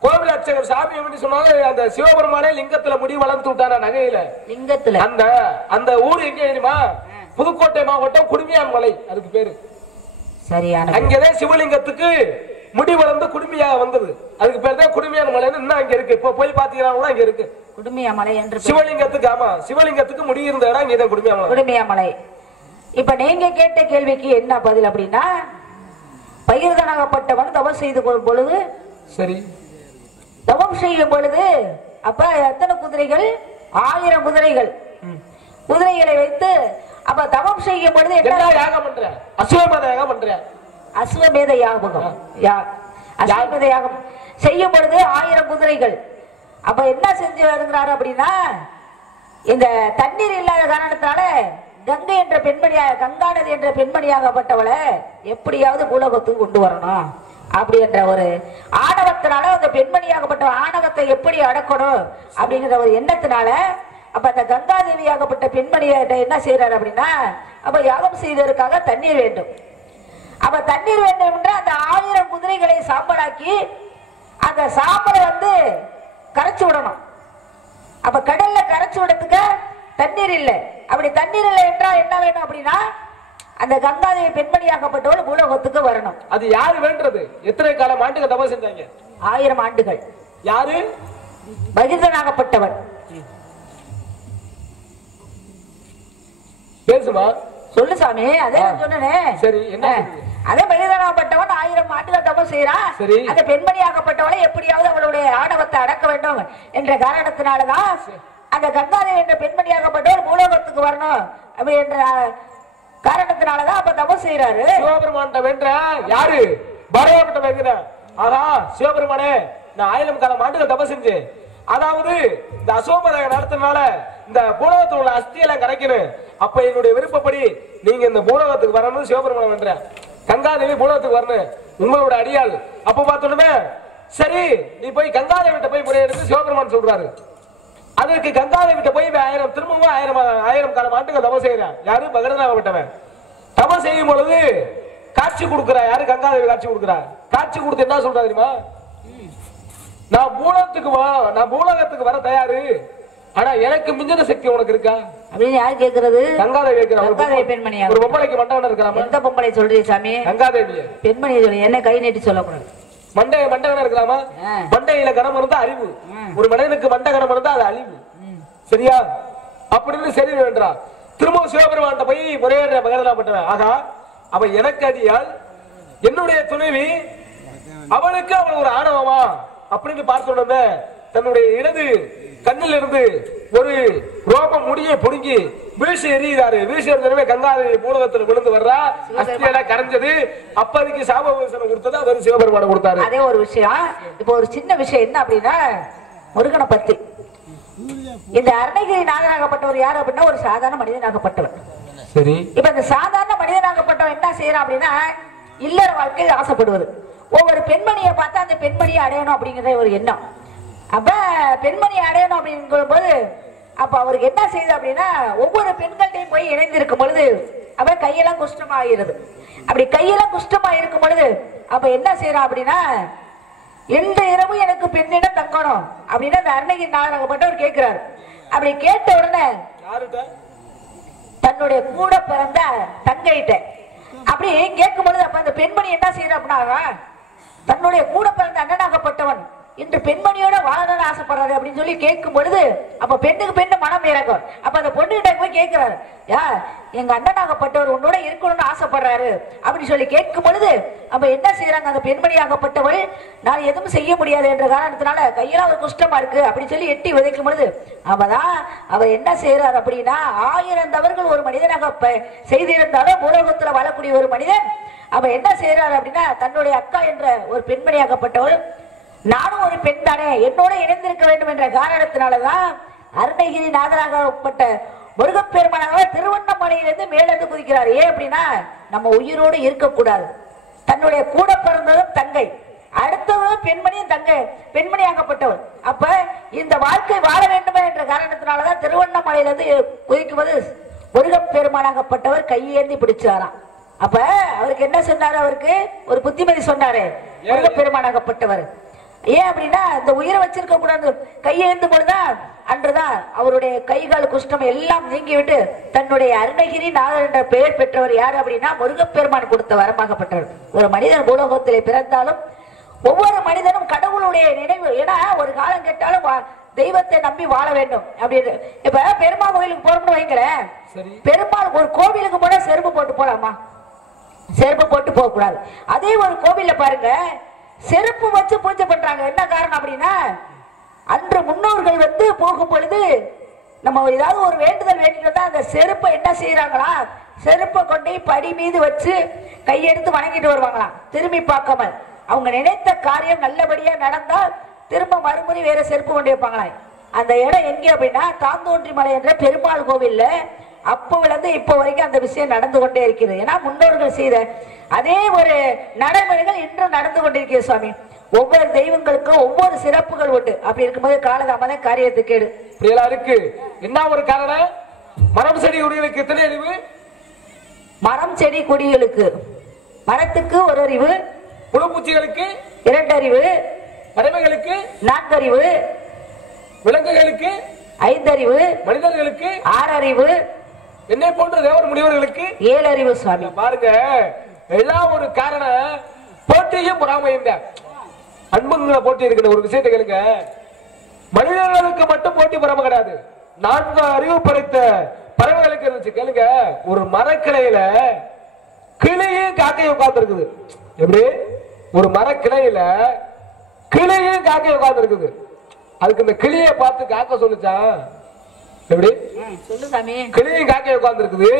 கோவில் அர்ச்சகர் சாமி எப்படி சொன்னாலும் அந்த சிவபெருமானே லிங்கத்துல முடி வளர்த்து விட்டாரா நகையில லிங்கத்துல. அந்த அந்த ஊர் எங்க தெரியுமா? புதுக்கோட்டை மாவட்டம் குடுமியான் மலை, அதுக்கு பேரு. சரியான அங்கதான் சிவலிங்கத்துக்கு முடி வளர்ந்து குடுமியாக வந்தது, அதுக்கு பேர் தான் குடுமியான் மலைன்னு இன்னும் அங்க இருக்கு. இப்போ போய் பாத்தீங்கன்னா அங்க இருக்கு குடுமியாமலை என்று சிவலிங்கத்துக்கு. ஆமா, சிவலிங்கத்துக்கு முடி இருந்த இடம் இங்கதான் குடுமியாமலை. குடுமியாமலை. இப்ப நீங்க கேட்ட கேள்விக்கு என்ன பதில் அப்படின்னா, பகிர்தனாகப்பட்டவன் தவம் செய்து கொள்ளும் பொழுது, சரி தவம் செய்யும் பொழுது அப்ப எத்தனை குதிரைகள்? 1000 குதிரைகள். குதிரைகளை வைத்து அப்ப தவம் செய்யும் பொழுது என்ன யாகம் பண்ற? அஸ்வமேத யாகம் பண்ற. அஸ்வமேத யாகம். அஸ்வமேத யாகம் செய்யும் பொழுது 1000 குதிரைகள். அப்ப என்ன செஞ்சு வருகிறாரு அப்படின்னா, இந்த தண்ணீர் இல்லாத காரணத்தினால கங்கை என்ற பெண்மணியாக, கங்காநதி என்ற பெண்மணியாகப்பட்டவளை எப்படியாவது பூலோகத்துக்கு கொண்டு வரணும் அப்படி என்ற ஒரு ஆணவத்தினால, அந்த பெண்மணியாகப்பட்ட ஆணவத்தை எப்படி அடக்கணும் அப்படிங்கிற ஒரு எண்ணத்தினால அப்ப அந்த கங்காதேவியாகப்பட்ட பெண்மணியிட்ட என்ன செய்யறாரு அப்படின்னா, அப்ப யாகம் செய்வதற்காக தண்ணீர் வேண்டும். அப்ப தண்ணீர் வேண்டும் என்ற அந்த 1000 குதிரைகளை சாம்பலாக்கி அந்த சாம்பலை கரைச்சு விடணும். அப்ப கடல்ல கரைச்சு விடத்துக்கு தண்ணீர் இல்லை. அப்படி தண்ணீர் இல்லை என்றால் என்ன வேணும் அப்படின்னா, அந்த கங்காதேவி பெண்மணியாகப்பட்டவள் பூலோகத்துக்கு வரணும். அது யாரு வேண்டது? எத்தனை காலம் ஆண்டுகள் தவம் செஞ்சாங்க? 1000 ஆண்டுகள். யாரு? பகிர்தனாகப்பட்டவன். பேசுமா? சொல்லு சாமி. அதே சொன்னே. சரி, என்ன? அதே பகிர்தனாகப்பட்டவன் 1000 ஆண்டுகள் தவம் செய்யறான். அந்த பெண்மணியாகப்பட்டவளை எப்படியாவது அவளுடைய ஆணவத்தை அடக்க வேண்டும் என்ற காரணத்தினாலதான் அந்த கங்காதேவி என்ற பெண்மணியாகப்பட்டவர் பூலோகத்துக்கு வரணும் அப்படி என்ற காரணத்தினாலதான் அப்ப தவம் செய்யறாரு. சிவபெருமான வென்ற யாரு? பரவப்பட்ட வைக்கிற. ஆகா, சிவபெருமானே, நான் 1000 காலம் ஆண்டுகள் தவம் செஞ்சேன். அதாவது இந்த அசோமர நடத்தினால இந்த பூலோகத்தில் உள்ள அஸ்தியெல்லாம் கரைக்கணும். அப்ப என்னுடைய விருப்பப்படி நீங்க இந்த பூலோகத்துக்கு வரணும். சிவபெருமான வென்ற கங்காதேவி பூலோகத்துக்கு வரணும், உங்களோட அடியாள். அப்ப பார்த்தோமே, சரி நீ போய் கங்காதேவிட்ட போய் முறையெடுத்து சிவபெருமான் சொல்றாரு. அதற்கு கங்காதேவிட்ட போய் 1000 திரும்பவும் 1000 காலம் ஆண்டுகள் தவம் செய்யறான். யாரு? பகரனாகப்பட்டவன். தவம் செய்யும் பொழுது காட்சி கொடுக்கிறா. யாரு? கங்காதேவி காட்சி கொடுக்கிறா. காட்சி கொடுத்து என்ன சொல்றா தெரியுமா? நான் பூலோகத்துக்கு வர தயாரு, ஆனா எனக்கு மிஞ்சின சக்தி உனக்கு இருக்கா அப்படின்னு யாரு கேக்குறது? கங்காதேவி கேக்குறா. பெண்மணியா? ஒரு பொம்பளைக்கு மண்டவன் இருக்கலாம். எந்த பொம்பளை சொல்றீங்க சாமி? கங்காதேவி பெண்மணி சொல்லி என்ன கை நீட்டி சொல்லக்கூடாது. மண்டகனம் இருக்கலாமா? மண்டையில கனம் இருந்தா அறிவு. ஒரு மனிதனுக்கு மண்ட கனம் இருந்தா அது அழிவு. சரியா? அப்படின்னு சரி வேண்டா. திரும்ப சிவபெருமான் போய் முறையேற பகரனாகப்பட்டவன். ஆகா, அவன் எனக்கு அடியால், என்னுடைய துணைவி, அவனுக்கு அவன் ஒரு ஆணவமா அப்படின்னு பார்த்துடனே தன்னுடைய இடது கண்ணில் இருந்து ஒரு ரோமம் முடியை புடுங்கி வீசி எறிகிறாரு. வீசி எறிஞ்சவே கங்காதேவி பூலோகத்தில் விழுந்து வர்றா. அஸ்தியெல்லாம் கரைஞ்சது. அப்போதைக்கு சாபவிமோசனம் கொடுத்தது அவர் சிவபெருமானை கொடுத்தாரு. அதே ஒரு விஷயம். இப்போ ஒரு சின்ன விஷயம் என்ன அப்படின்னா, முருகனை பத்தி. இந்த அருணகிரி நாதனாகப்பட்டவர் யார் அப்படின்னா, ஒரு சாதாரண மனிதனாகப்பட்டவர். சரி. இப்ப இந்த சாதாரண மனிதனாகப்பட்டவன் என்ன செய்யறான் அப்படின்னா, இல்லற வாழ்க்கையில் ஆசைப்படுவது. ஒவ்வொரு பெண்மணியை பார்த்தா அந்த பெண்மணியை அடையணும் அப்படிங்கிற ஒரு எண்ணம். அப்ப பெண்மணியை அடையணும் அப்படிங்கும் போது அப்ப அவருக்கு என்ன செய்யுது அப்படின்னா, ஒவ்வொரு பெண்கள்டையும் போய் இணைந்திருக்கும் பொழுது அவ கையெல்லாம் குஷ்டமாகிறது. அப்படி கையெல்லாம் குஷ்டமா இருக்கும் பொழுது அப்ப என்ன செய்யறான் அப்படின்னா, எந்த இரவு எனக்கு பெண்ணிடம் தங்கணும் அப்படின்னு அந்த அருணகிரி நாதனாகப்பட்டவர் கேட்கிறாரு. அப்படி கேட்ட உடனே தன்னுடைய கூட பிறந்த தங்கையிட்ட அப்படி கேட்கும் பொழுது அப்ப அந்த பெண்மணி என்ன செய்யற அப்படின்னா, தன்னுடைய கூட பிறந்த அண்ணனாகப்பட்டவன் இன்று பெண்மணியோட வாழணும்னு ஆசைப்படுறாரு அப்படின்னு சொல்லி கேட்கும் பொழுது அப்ப பெண்ணுக்கு பெண்ணு மனம் இறக்கும். அப்ப அந்த பொண்ணுகிட்ட போய் கேட்கிறாரு, எங்க அண்ணனாகப்பட்டவர் உன்னோட இருக்கணும்னு ஆசைப்படுறாரு அப்படின்னு சொல்லி கேட்கும் பொழுது அப்ப என்ன செய்யறாங்க, அந்த பெண்மணியாகப்பட்டவள் நான் எதுவும் செய்ய முடியாது என்ற காரணத்தினால கையெல்லாம் ஒரு குஷ்டமா இருக்கு அப்படின்னு சொல்லி எட்டி விதைக்கும் பொழுது அவதான் அவர் என்ன செய்யறாரு அப்படின்னா, 1000 தவறுகள் ஒரு மனிதனாக செய்திருந்தாலும் பூலோகத்துல வாழக்கூடிய ஒரு மனிதன் அவ என்ன செய்யறாரு அப்படின்னா, தன்னுடைய அக்கா என்ற ஒரு பெண்மணியாகப்பட்டவள் நானும் ஒரு பெண் தானே, என்னோட இணைந்திருக்க வேண்டும் என்ற காரணத்தினாலதான் அருணகிரி நாதராகப்பட்ட முருகப்பெருமானாக திருவண்ணாமலையிலிருந்து மேலிருந்து குதிக்கிறார். ஏன் அப்படின்னா நம்ம உயிரோடு இருக்கக்கூடாது. தன்னுடைய கூட பிறந்ததும் தங்கை, அடுத்தவரும் பெண்மணியும் தங்கை, பெண்மணியாகப்பட்டவர். அப்ப இந்த வாழ்க்கை வாழ வேண்டுமே என்ற காரணத்தினாலதான் திருவண்ணாமலையிலிருந்து குதிக்கும்போது முருகப்பெருமானாகப்பட்டவர் கையேந்தி பிடிச்சாராம். அப்ப அவருக்கு என்ன சொன்னாரு? அவருக்கு ஒரு புத்திமதி சொன்னாரு முருகப்பெருமானாகப்பட்டவர். ஏன் அப்படின்னா இந்த உயிரை வச்சிருக்க கூடாது. கையேந்து பொழுதுதான் அன்றுதான் அவருடைய கைகால் குஷ்டம் எல்லாம் நீங்கிவிட்டு தன்னுடைய அருணகிரி நாதர் என்ற பெயர் பெற்றவர். யார் அப்படின்னா முருகப்பெருமான் கொடுத்த வரமாகப்பட்டவர். ஒரு மனிதன் பூலோகத்திலே பிறந்தாலும் ஒவ்வொரு மனிதனும் கடவுளுடைய நினைவு, ஏன்னா ஒரு காலம் கேட்டாலும் தெய்வத்தை நம்பி வாழ வேண்டும் அப்படின்னு. இப்ப பெருமாள் கோயிலுக்கு போறோம்னு வைங்களேன், பெருமாள் ஒரு கோவிலுக்கு போனா செருப்பு போட்டு போலாமா? செருப்பு போட்டு போக கூடாது. அதே ஒரு கோவில்ல பாருங்க செருப்பு வச்சு பூஜை பண்றாங்க. என்ன காரணம் அப்படின்னா அன்று முன்னோர்கள் வந்து போகும் பொழுது நம்ம ஏதாவது ஒரு வேண்டுதல் வேண்டிட்டு வந்தா அந்த செருப்பை என்ன செய்யறாங்களா, செருப்பை கொண்டு படி மீது வச்சு கையெடுத்து வணங்கிட்டு வருவாங்களாம். திரும்பி பார்க்காமல் அவங்க நினைத்த காரியம் நல்லபடியா நடந்தால் திரும்ப மறுமுறை வேற செருப்பு கொண்டு வைப்பாங்களாம். அந்த இடம் எங்க அப்படின்னா தாந்தோன்றி மலை என்ற பெருமாள் கோவில்ல அப்போவிலிருந்து இப்போ வரைக்கும் அந்த விஷயம் நடந்து கொண்டே இருக்கிறது. ஏன்னா முன்னோர்கள் செய்த அதே ஒரு நடைமுறைகள் இன்றும் நடந்து கொண்டிருக்கிறது சுவாமி. ஒவ்வொரு தெய்வங்களுக்கும் ஒவ்வொரு சிறப்புகள் உண்டு. அப்படி இருக்கும்போது காலதாமதம் காரியத்துக்கு கேடு இருக்கு. என்ன ஒரு காரணம்? மரம் செடி கொடிகளுக்கு எத்தனை அறிவு? மரம் செடி கொடிகளுக்கு மரத்துக்கு ஒரு அறிவு, புழுப்பூச்சிகளுக்கு 2 அறிவு, பறவைகளுக்கு 4 அறிவு, விலங்குகளுக்கு 5 அறிவு, மனிதர்களுக்கு 6 அறிவு, என்னை போன்ற தேவர் முனிவர்களுக்கு 7 அறிவு சுவாமி. பாருங்க, எல்லாம் ஒரு காரணம் போட்டியும் பொறாமையும் தான். அன்புங்களை போட்டி இருக்கிற ஒரு விஷயத்தை கேளுங்க. மனிதர்களுக்கு மட்டும் போட்டி பொறாமை கிடையாது. 4 அறிவு படைத்த பறவைகளுக்கு இருந்துச்சு. கேளுங்க, ஒரு மரக்கிளையில கிளையும் காக்கையும் உட்கார்ந்து இருக்குது. எப்படி? ஒரு மரக்கிளையில கிளையும் காக்கையும் உட்கார்ந்து இருக்குது. அதுக்கு இந்த கிளியை பார்த்து காக்க சொல்லுச்சா? எப்படி சொல்லு சாமி? கிளியும் காக்கையை உட்கார்ந்து இருக்குது.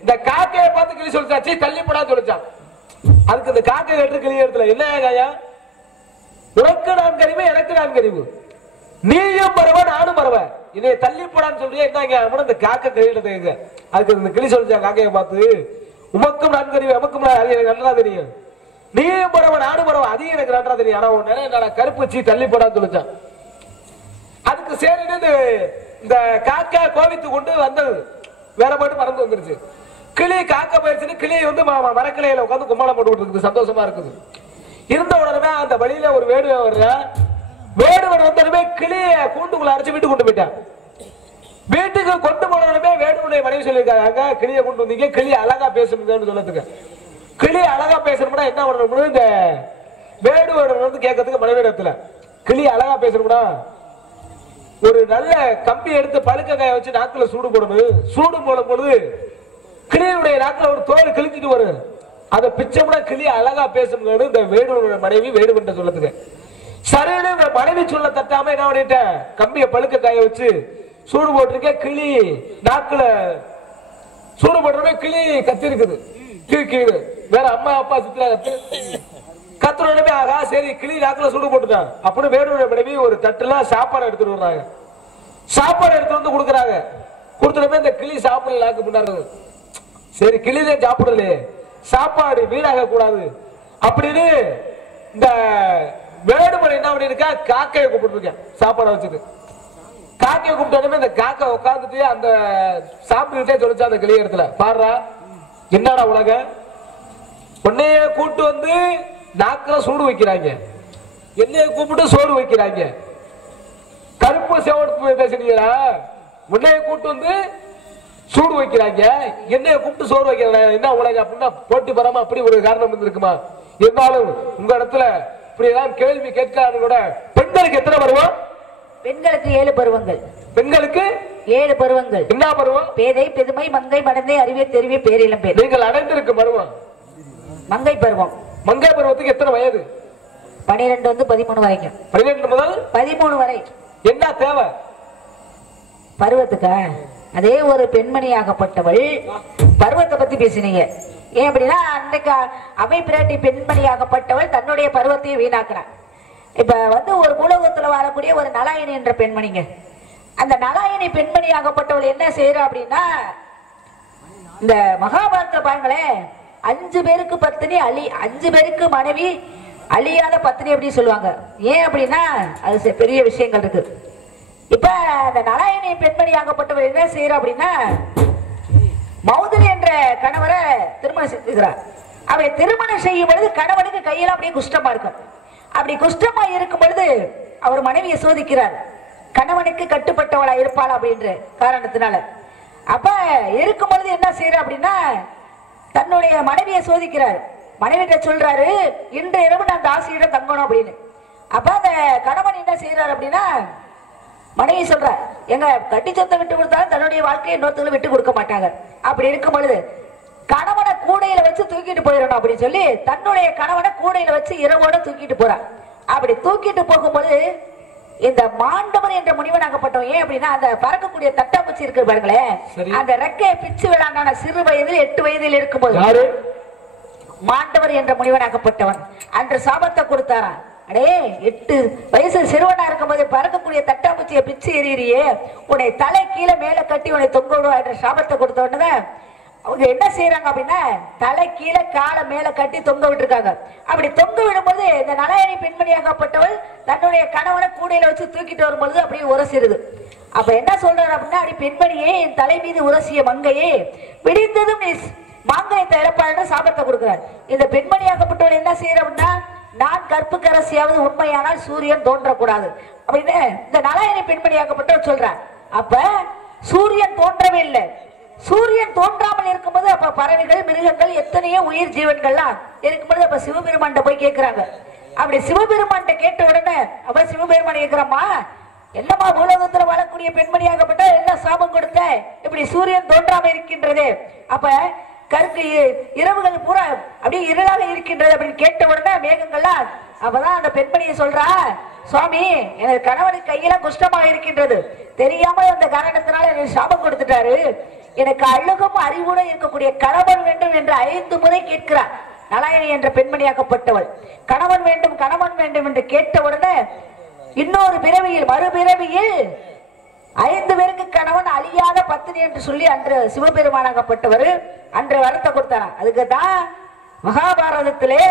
இந்த காக்கையை பார்த்து கிளி சொல்லிச்சாச்சு தள்ளி போடா சொல்லிச்சான். அதுக்கு இந்த காக்கை கேட்டு கிளி இடத்துல என்ன காயா, உனக்கு நான் கறிவு எனக்கு நான் கறிவு, நீயும் பறவை நானும் பறவை, இதை தள்ளி போடான்னு சொல்றியா என்ன? இந்த காக்கை கிளியிடத்துக்கு அதுக்கு இந்த கிளி சொல்லிச்சான் காக்கையை பார்த்து, உமக்கும் நான் கறிவு எமக்கும் நன்றா தெரியும், நீயும் பறவை நானும் பறவை அதிகம் எனக்கு நன்றா தெரியும், ஆனா உன் நிலை கருப்பு வச்சு தள்ளி போடான்னு சொல்லிச்சான். அதுக்கு சரி இந்த காக்கா கோவித்து கொண்டு வந்தது, வேற போட்டு பறந்து வந்துருச்சு. கிளி காக்கா போயிருச்சுன்னு கிளியை வந்து மரக்கிளையில உட்காந்து கும்மாளம் போட்டு இருக்குது, சந்தோஷமா இருக்குது. இருந்த உடனே அந்த வழியில ஒரு வேடுவன் வர்ற, வேடுவன் வந்தனமே கிளிய கூண்டுக்குள்ள அரைச்சு வீட்டுக்கு கொண்டு போயிட்டான். வீட்டுக்கு கொண்டு போனதுமே வேடுவனுடைய மனைவி சொல்லியிருக்காங்க, கிளியை கொண்டு வந்தீங்க, கிளி அழகா பேசணுங்கன்னு சொல்லத்துக்கு. கிளி அழகா பேசணும்னா என்ன பண்ணணும்? இந்த வேடுவன் வந்து கேட்கறதுக்கு மனைவி இடத்துல கிளி அழகா பேசணும்னா ஒரு நல்ல கம்பி எடுத்து பழுக்க காய வச்சு நாக்குல சூடு போடணும். சூடு போடும் பொழுது கிளியுடைய நாக்குல ஒரு தோல் கிழிச்சிட்டு வரும், அதை பிச்சம்னா கிளி அழகா பேசணும். இந்த வேடுவனுடைய மனைவி வேடுவன் சொல்லத்துக்கு சரியான மனைவி சொல்ல தட்டாம என்ன பண்ணிட்டேன், கம்பிய பழுக்க காய வச்சு சூடு போட்டிருக்கேன். கிளி நாக்குல சூடு போடுறமே கிளி கத்தி இருக்குது, கீழ் வேற அம்மா அப்பா சித்திரா கத்து கத்துறவே. ஆகா சரி கிளி நாக்குல சூடு போட்டுட்டான் அப்படின்னு வேடுவனுடைய மனைவி ஒரு தட்டுல சாப்பாடு எடுத்துட்டு வர்றாங்க. சாப்பாடு எடுத்து வந்து கொடுக்குறாங்க. கொடுத்துட்டமே இந்த கிளி சாப்பிடல, நாக்கு முன்னாடி சரி கிளியே சாப்பிடலையே, சாப்பாடு வீணாக கூடாது அப்படின்னு இந்த வேடுமலை என்ன பண்ணிருக்கா, காக்கையை கூப்பிட்டுருக்கேன் சாப்பாடை வச்சுட்டு. காக்கையை கூப்பிட்டோமே இந்த காக்கை உட்காந்துட்டு அந்த சாப்பிட்டுக்கிட்டே சொல்லிச்சா அந்த கிளி இடத்துல, பாடுறா என்னடா உலக, உன்னைய கூட்டு வந்து நாக்குல சூடு வைக்கிறாங்க, என்னைய கூப்பிட்டு சோறு வைக்கிறாங்க, கருப்பு சேவடு பேசுறீங்களா, உன்னைய கூட்டு வந்து சூடு வைக்கிறாங்க, என்னைய கூப்பிட்டு சோறு வைக்கிறாங்க, என்ன உலக அப்படின்னா போட்டி பராம அப்படி ஒரு காரணம் இருந்திருக்குமா? இருந்தாலும் உங்க இடத்துல இப்படி எல்லாம் கேள்வி கேட்காத கூட பெண்களுக்கு எத்தனை பருவம்? பெண்களுக்கு 7 பருவங்கள். பெண்களுக்கு 7 பருவங்கள். என்ன பருவம்? பேதை, பெருமை, மங்கை, மடந்தை, அறிவே, தெரிவே, பேரிளம் பேர். நீங்கள் அடைந்திருக்க பருவம் மங்கை பருவம். மங்கை பருவத்துக்கு எத்தனை வயது? 12 வந்து 13 வரைக்கும். 12 முதல் 13 வரை. என்ன தேவை பருவத்துக்கா? அதே ஒரு பெண்மணியாகப்பட்டவள் பருவத்தை பத்தி பேசினீங்க. ஏன் அப்படின்னா அன்றைக்கு அவை பிராட்டி பெண்மணியாகப்பட்டவள் தன்னுடைய பருவத்தையும் வீணாக்குறான். இப்ப வந்து ஒரு பூலோகத்துல வாழக்கூடிய ஒரு நலாயினி என்ற பெண்மணிங்க, அந்த நலாயினி பெண்மணி ஆகப்பட்டவள் என்ன செய்யறா அப்படின்னா, இந்த மகாபாரத பாருங்களே, 5 பேருக்கு பத்தினி அழி, 5 பேருக்கு மனைவி அழியாத பத்தினி அப்படி சொல்லுவாங்க. ஏன் அப்படின்னா அது பெரிய விஷயங்கள் இருக்கு. இப்ப அந்த நலாயினி பெண்மணி ஆகப்பட்டவள் என்ன செய்யறா அப்படின்னா, மௌதலி என்ற கணவரை திருமணம் செய்கிறார். அவரை திருமணம் செய்யும் பொழுது கணவனுக்கு கையில அப்படியே குஷ்டமா இருக்கும். அப்படி குஷ்டமா இருக்கும் பொழுது அவர் மனைவியை சோதிக்கிறார். கணவனுக்கு கட்டுப்பட்டவளா இருப்பாள் அப்படின்ற காரணத்தினால. அப்ப இருக்கும் பொழுது என்ன செய்யற அப்படின்னா, தன்னுடைய மனைவியை சோதிக்கிறார். மனைவிட்ட சொல்றாரு, இன்று இரவு நான் தாசியிடம் தங்கணும் அப்படின்னு. அப்ப அந்த கணவன் என்ன செய்யறாரு அப்படின்னா, மனைவி சொல்ற, எங்க கட்டி சொத்தை விட்டு கொடுத்தாலும் தன்னுடைய வாழ்க்கையை இன்னொருத்தவங்க விட்டு கொடுக்க மாட்டாங்க. அப்படி இருக்கும் பொழுது கணவனை கூடையில வச்சு தூக்கிட்டு போயிடணும் அப்படின்னு சொல்லி தன்னுடைய கணவனை கூடையில வச்சு இரவோட தூக்கிட்டு போறான். அப்படி தூக்கிட்டு போகும்போது இந்த மாண்டவர் என்ற முனிவனாகப்பட்டவன், ஏன் அப்படின்னா அந்த பறக்கக்கூடிய தட்டாம்பூச்சி இருக்கு பாருங்களேன், அந்த ரெக்கையை பிச்சு விளையாண்டான சிறு வயதில் 8 வயதில் இருக்கும்போது மாண்டவர் என்ற முனிவனாகப்பட்டவன் அன்று சாபத்தை கொடுத்தாரான். அடே 8 வயசு சிறுவனா இருக்கும்போது பறக்கக்கூடிய தட்டாம்பூச்சியை பிச்சு எறியறியே, உன்னை தலை கீழே மேல கட்டி உன்னை தொங்க விடுவா என்ற சாபத்தை கொடுத்த உடனே அவங்க என்ன செய்யறாங்க அப்படின்னா, தலை கீழே காலை மேல கட்டி தொங்க விட்டுருக்காங்க. அப்படி தொங்க விடும்போது இந்த நலாயினி பெண்மணியாகப்பட்டவள் தன்னுடைய கணவனை கூடையில வச்சு தூக்கிட்டு வரும்பொழுது அப்படியே உரசிடுது. அப்ப என்ன சொல்றாரு அப்படின்னா, அடி பெண்மணியே, என் தலை மீது உரசிய மங்கையே, விடிந்ததும் நீ மாங்காயத்தை இழப்பாருன்னு சாபத்தை கொடுக்கிறார். இந்த பெண்மணியாகப்பட்டவள் என்ன செய்யற அப்படின்னா, நான் கற்புக்கரசியாவது உண்மையானால் சூரியன் தோன்றக்கூடாது அப்படின்னு இந்த நலாயினி பெண்மணியாகப்பட்டவள் சொல்றார். அப்ப சூரியன் தோன்றவே இல்லை. சூரியன் தோன்றாமல் இருக்கும்போது அப்ப பறவைகள், மிருகங்கள், எத்தனையோ உயிர் ஜீவன்கள்லாம் இருக்கும்போது அப்ப சிவபெருமான் போய் கேட்கிறாங்க. அப்படி சிவபெருமான் கேட்ட உடனே அப்ப சிவபெருமான் கேட்கிறம்மா, என்னம்மா பூலோகத்துல வாழக்கூடிய பெண்மணியாகப்பட்ட என்ன சாபம் கொடுத்த, இப்படி சூரியன் தோன்றாம இருக்கின்றது, அப்ப கருக்கு இரவுகள் பூரா அப்படியே இருளாக இருக்கின்றது அப்படின்னு கேட்ட உடனே மேகங்கள்லாம் அப்பதான் அந்த பெண்மணியை சொல்றா, சுவாமி எனக்கு கணவனுக்கு கையெல்லாம் குஷ்டமாக இருக்கின்றது, தெரியாம அந்த காரணத்தினால எனக்கு சாபம் கொடுத்துட்டாரு, எனக்கு அழுகும் அறிவுட இருக்கக்கூடிய கணவன் வேண்டும் என்று 5 முறை கேட்கிறார். நலாயினி என்ற பெண்மணியாகப்பட்டவள் கணவன் வேண்டும் கணவன் வேண்டும் என்று கேட்ட உடனே இன்னொரு பிறவியில் மறுபிறவியில் 5 பேருக்கு கணவன் அழியாத பத்தினி என்று சொல்லி அன்று சிவபெருமானாகப்பட்டவர் அன்று வரத்தை கொடுத்தாராம். அதுக்குதான் மகாபாரதத்திலே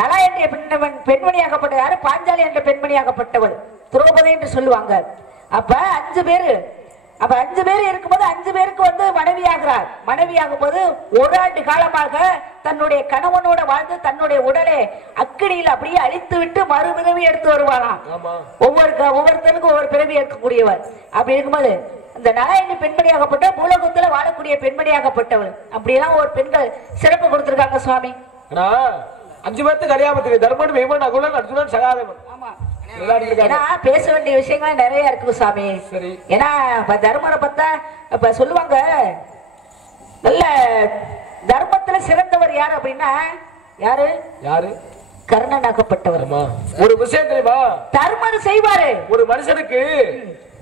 நலா என்ற பெண்மணியாகப்பட்ட யாரு, பாஞ்சாலி என்ற பெண்மணியாகப்பட்டவள் திரௌபதி என்று சொல்லுவாங்க. அப்ப 5 பேரு, அப்ப 5 பேர் இருக்கும்போது 5 பேருக்கு வந்து மனைவியாகிறார். மனைவியாகும் போது 1 ஆண்டு காலமாக தன்னுடைய கணவனோட வாழ்ந்து தன்னுடைய உடலை அக்கினியில் அப்படியே அழித்து விட்டு மறுபிறவி எடுத்து வருவாராம். ஒவ்வொருத்தருக்கும் ஒவ்வொரு பிறவி எடுக்கக்கூடியவர். அப்படி இருக்கும்போது இந்த நலாயினி பெண்மணியாகப்பட்ட பூலோகத்துல வாழக்கூடிய பெண்மணியாகப்பட்டவள் அப்படியெல்லாம் ஒரு பெண்கள் சிறப்பு கொடுத்திருக்காங்க சுவாமி. 5 பேருக்கு கல்யாணத்துக்கு தர்மன், விமன், அகுலன், அர்ஜுனன், சகாதேவன். ஆமா, பேச வேண்டிய விஷயங்கள் நிறைய இருக்கு சாமி. ஏன்னா இப்ப தர்மரை பார்த்தா இப்ப சொல்லுவாங்க, நல்ல தர்மத்துல சிறந்தவர் யாரு அப்படின்னா யாரு யாரு கர்ணனாகப்பட்டவர். ஒரு விஷயம் தெரியுமா, தர்மர் செய்வாரு. ஒரு மனுஷனுக்கு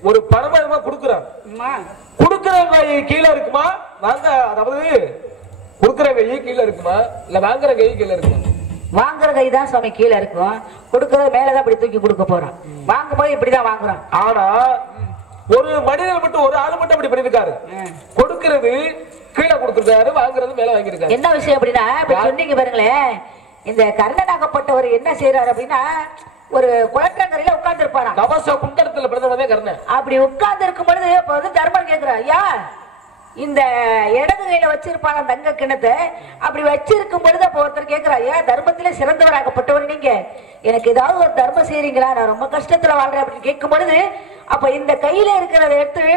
ஒரு பரமமா கொடுக்குறான், கொடுக்கிறவங்க கீழே இருக்குமா வாங்க, அதாவது கொடுக்கிற கை கீழே இருக்குமா இல்ல வாங்குற கை கீழே இருக்குமா? வாங்குற கை தான் சுவாமி கீழே இருக்கும், கொடுக்கறது மேலதான் இப்படி தூக்கி கொடுக்க போறான், வாங்கும் போது இப்படிதான் வாங்குறான். ஆனா ஒரு மனிதர் மட்டும், ஒரு ஆளு மட்டும் அப்படி பண்ணிருக்காரு, கொடுக்கிறது கீழே கொடுத்திருக்காரு, வாங்குறது மேல வாங்கிருக்காரு. என்ன விஷயம் அப்படின்னா இப்ப சொன்னீங்க பாருங்களேன், இந்த கர்ணனாகப்பட்டவர் என்ன செய்யறாரு அப்படின்னா ஒரு குளற்றங்கரையில உட்கார்ந்து இருப்பாரா, கவச குண்டத்துல பிறந்தவனே கர்ணன். அப்படி உட்கார்ந்து இருக்கும் பொழுது இப்ப வந்து தர்மர் கேட்கிறா, ஐயா இந்த இடது கையில வச்சிருப்பாங்க தங்க கிணத்தை, அப்படி வச்சிருக்கும் பொழுது அப்ப ஒருத்தர் கேட்கிறா, ஏன் தர்மத்திலே சிறந்தவராகப்பட்டவர் நீங்க, எனக்கு ஏதாவது ஒரு தர்மம் செய்றீங்களா, நான் ரொம்ப கஷ்டத்துல வாழ்றேன் அப்படின்னு கேட்கும் பொழுது அப்ப இந்த கையில இருக்கிறத எடுத்து